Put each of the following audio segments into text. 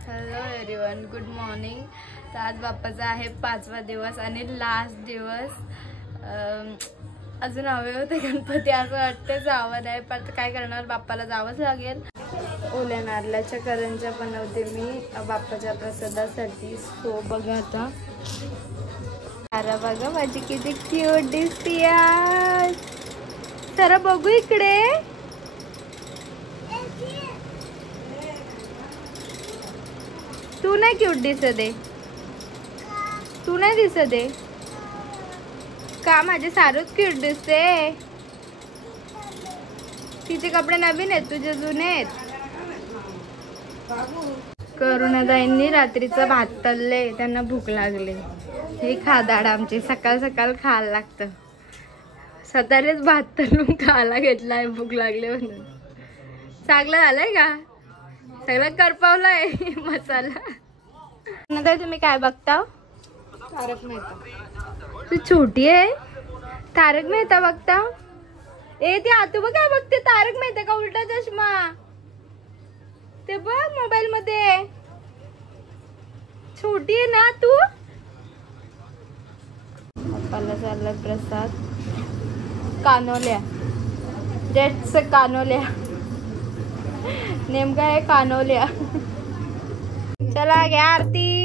Hello everyone, good morning. तर आज बाप्पाचा आहे 5वा दिवस आणि लास्ट दिवस. अजून हवे होते गणपती, असं वाटतं जावं नाही, पण काय करणार, बाप्पाला जावंच लागेल. ओल्या नारळाच्या करंज्या बनवते मी बाप्पाच्या प्रसादासाठी. सो बघा आता, अरे बघा माझी किती क्यूट दिसते यार. तर बघू इकडे, तू नाही क्यूट दिसत आहे, तू नाही दिसत आहे का? माझे सारूच क्यूट दिसते. तिचे कपडे नवीन आहेत, तुझे जुने आहेत. करुणाताईंनी रात्रीचं भात तळले, त्यांना भूक लागली. हे खादाड आमचे सकाळ सकाळ खायला लागतं. स्वतःलाच भात तळून खायला घेतलाय भूक लागले म्हणून. चांगलं झालंय का? सगळं करपावलाय मसाला. नंतर तुम्ही काय बघता? तारक मेहता. तू छोटी आहे, तारक मेहता बघता? ए ती आतू बघ काय बघते, तारक मेहता का उलटा चष्मा? ते बघ मोबाईल मध्ये. छोटी आहे ना तू. बाप्पाला चालला प्रसाद, कानोल्या. जेट्स कानोल्या, नेमका आहे कानोल्या. चला घ्या आरती,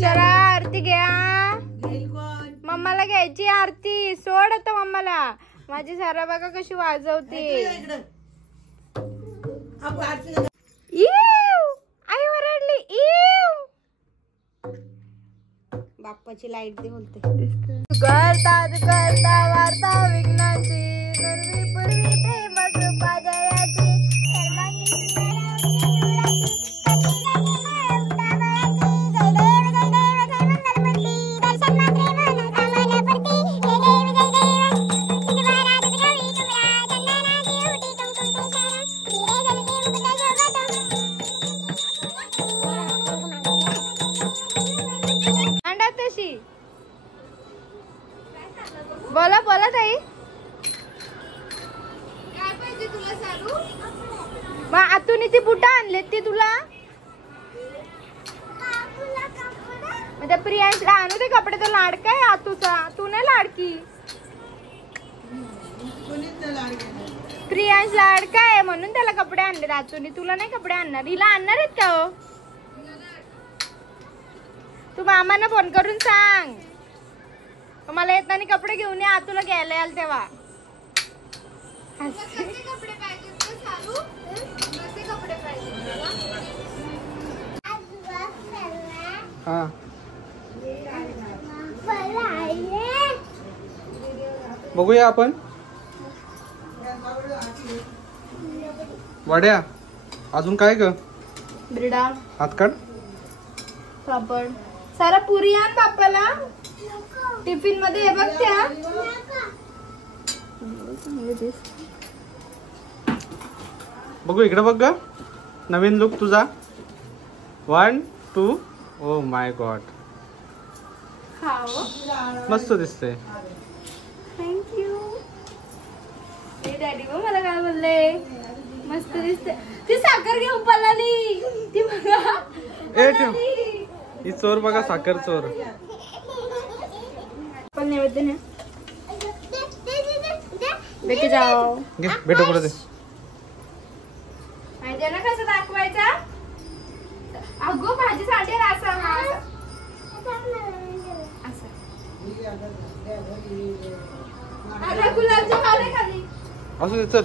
चला आरती घ्या. मम्माला घ्यायची आरती, सोड आता मम्माला. माझी सारा बघा कशी वाजवते. आई वरडली. बाप्पाची लाईट दे बोलते. करता करता वार्ता विघ्नाची, पूर्वी पूर्वी प्रेम कृपा जयाची. बोला बोला ताई, काय पाहिजे तुला सारू? मग आतून ती बुटा आणलेत ती तुला? म्हणजे प्रियांशला आणू दे कपडे. तो लाडका आहे आतूचा, तू नाही लाडकी. प्रियांश लाडका आहे म्हणून त्याला कपडे आणले आतून. तुला नाही कपडे आणणार. हिला आणणार आहेत का हो? तू मामांना फोन करून सांग मला येताना कपडे घेऊन या, तुला घ्यायला याल तेव्हा. कपडे पाहिजे सारू? कपडे पाहिजे? बघूया आपण. वड्या, अजून काय ग? ब्रिडा, हात काढ. पापड. सारा पुरी आण बाप्पाला टिफिन मध्ये. हे बघ त्या बघू इकडे बघ ग, नवीन लुक तुझा. 1 2. ओ माय गॉड, मस्त दिसते. थँक्यू. हे डॅडी बघ मला काय बोलले, मस्त दिसते. ती साखर घेऊन पळाली ती बघा. ए ठेव, ही चोर बघा, साखर चोर. पण नैवेद्य ना बेके जाओ. घे भेटू पुढे दे. माहिती ना कसं दाखवायचा. अगो भाजी सांडेल असा असं. अरे गुलाबच्या खाली खाली असू दे, चल.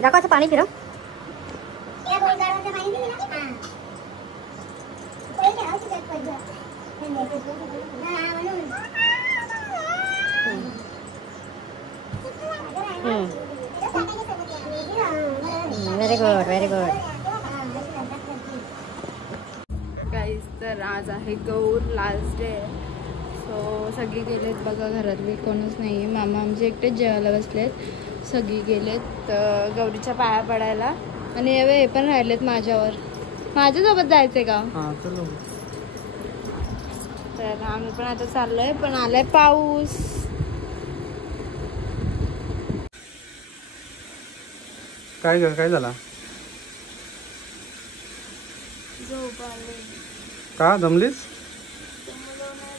दाखवायचं पाणी फिरव. Very good, very good. Guys, तर आज आहे गौर लास्ट डे. सो सगळे गेलेत बघा घरातले, कोणच नाही. मामा आमचे एकटेच जेवायला बसलेत. सगळी गेलेत गौरीच्या पाया पडायला आणि हे पण राहिलेत माझ्यावर. माझ्यासोबत जायचंय का? चलो. तर आम्ही पण आता चाललोय, पण आलाय पाऊस. काय झाला? झोप आली. का दमलीस?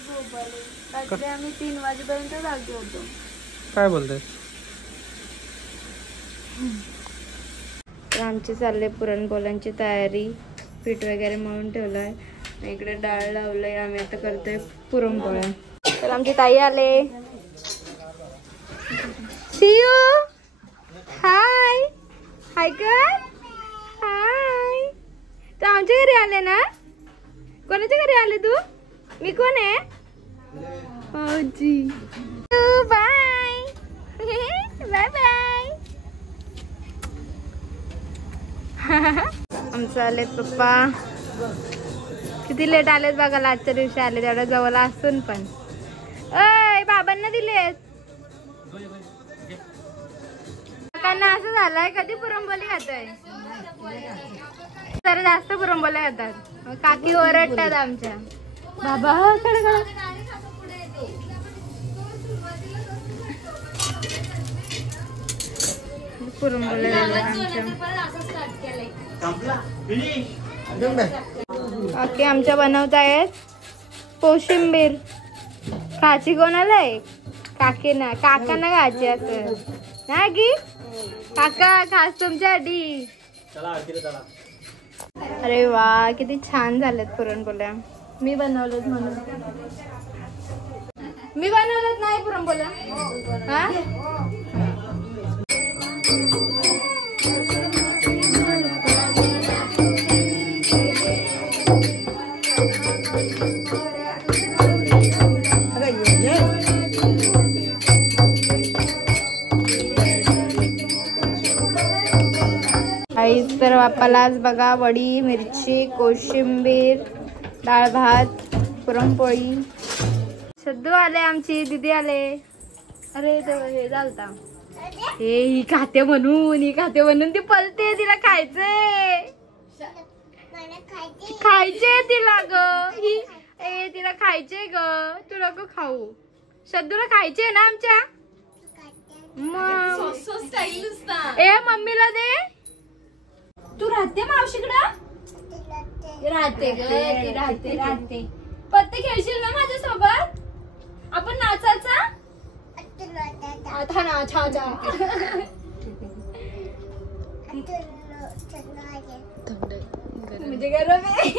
झोप आली. रात्री आम्ही 3 वाजेपर्यंत जागे होतो. काय बोलते? तर आमची चालले पुरणपोळ्यांची तयारी. पीठ वगैरे मळून ठेवलंय. इकडे डाळ लावलंय. आम्ही आता करतोय पुरणपोळ्या. तर आमची ताई आले. शियू हाय हाय कर हाय. तू आमच्या घरी आले ना? कोणाच्या घरी आले तू? मी कोण आहे? जी बाय बाय बाय. आमचं आलेत पप्पा. किती लेट आलेत बघा. आजच्या दिवशी आले तेवढ्या जवळ असून पण. अय बाबांना दिलेत. काकांना असं झालंय कधी पुरणपोळी खाताय? जरा जास्त पुरणपोळ्या खातात. काकी ओरडतात आमच्या. बाबा पुरणपोळ्या काकी आमच्या बनवत आहेत कोशिंबीर. खाची कोणाला आहे? काकीना. काकांना खायची असं ना की काका खास तुमच्यासाठी. अरे वा किती छान झालेत पुरणपोळ्या. मी बनवलेत म्हणून. मी बनवलेत नाही पुरणपोळ्या. हा आईच तर बाप्पाला आज बघा वडी मिरची कोशिंबीर डाळ भात पुरणपोळी. सद्दू आले. आमची दीदी आले. अरे हे चालता हे ही खाते म्हणून ती पलते. तिला खायचंय तिला ग. ही तिला खायचंय ग. तू नको खाऊ. सद्दूला खायचंय ना आमच्या. ए मम्मीला दे. तू राहते मावशीकडं? राहते ग ती. राहते. पत्ते खेळशील ना माझ्यासोबत? आपण नाचायचा? आता नाचा. म्हणजे गरम आहे.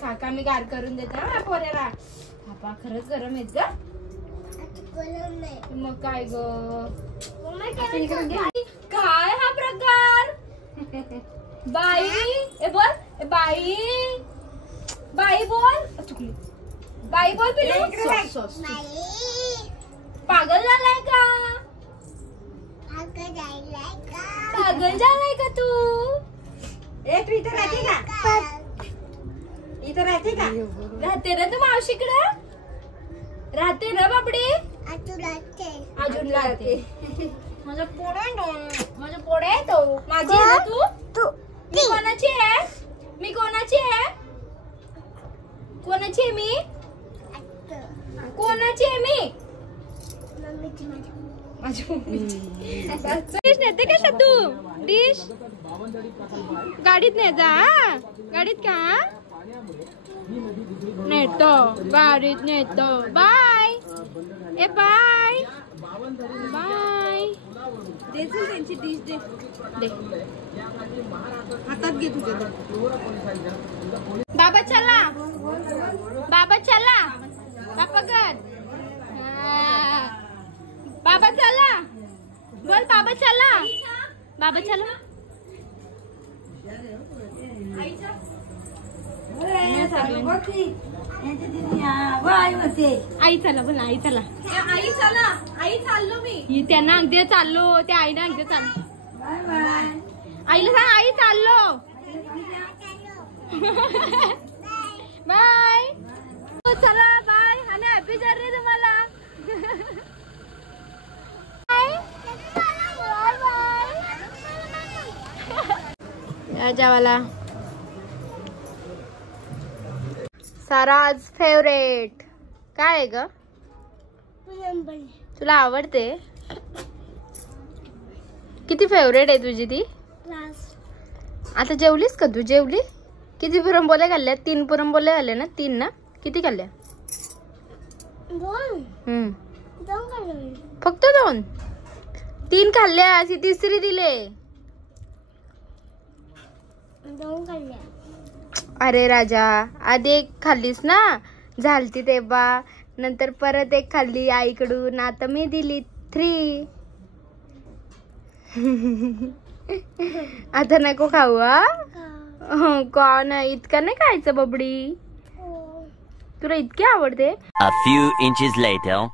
काका मी गार करून देते ना पोऱ्याला. बाबा खरंच गरम आहेत ग. मग काय ग? काय हा प्रकार? बाई ए बोल. बाई बोल. चुकली. बाई बोल. पागल झालाय का? पागल झालाय का तू? तू इथं राहते का? राहते ना तू मावशीकडे? राहते ना बाबडी? अजून राहते. माझा पोडा आहे तो. माझी आहे ना तू? मी कोणाची आहे? कोणाची आहे मी? कोणाची आहे मी? डिश नेते का सद्दू? डिश गाडीत ने जा. गाडीत का नेतो? गाडीत नेतो. बाय ए बाय. त्यांची डिश दे. हातात घे तुझ्या. बाबा चला. बाबा कर. बाबा चला. बोल बाबा चला. आई चला बोल. आई चाललो मी. त्यांना अगदी चाललो. त्या आईना अगदी चाललो. आईला सांग आई चाललो. बाय. चला बाय आणि हॅपी जर्नी तुम्हाला. या जेवायला. साराज फेवरेट काय आहे ग? तुला आवडते? किती फेवरेट आहे तुझी ती? आता जेवलीस का तू? जेवली? किती पुरणपोळ्या खाल्ल्या? 3 पुरणपोळ्या खाल्ल्या ना? 3 ना? किती खाल्ल्या? 2 फक्त 2? 3 खाल्ल्या, अशी तिसरी दिले. 2 खाल्ल्या. अरे राजा, आधी 1 खाल्लीस ना, झालती तेव्हा, नंतर परत 1 खाल्ली आईकडून, आता मी दिली 3. आता नको खाऊ. कोण इतका नाही खायचं बबडी. तुला इतके आवडते? A few inches later.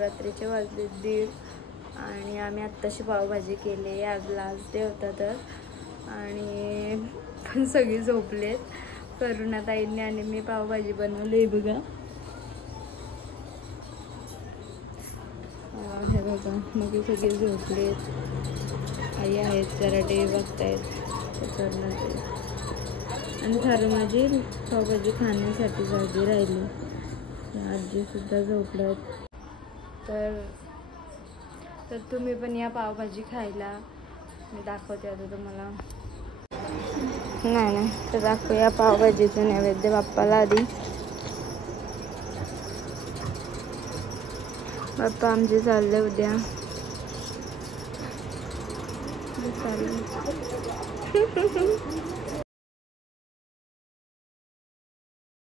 रात्रीचे वाजले 1:30 आणि आम्ही आत्ताशी पावभाजी केली. आज लास्ट डे होता तर, आणि पण सगळी झोपलेत. करुणा ताईंनी आणि मी पावभाजी बनवली बघा. हे बघा, मग सगळे झोपलेत. आई आहेत जरा टी व्ही बघतायत आणि खरं माझी पावभाजी खाण्यासाठी जागी राहिली. आजी सुद्धा झोपल्यात. तर तुम्ही पण या पावभाजी खायला. मी दाखवते आता तुम्हाला. नाही तर दाखवूया पावभाजीचं नैवेद्य बाप्पाला आधी. बाप्पा आमचे चालले उद्या. चालले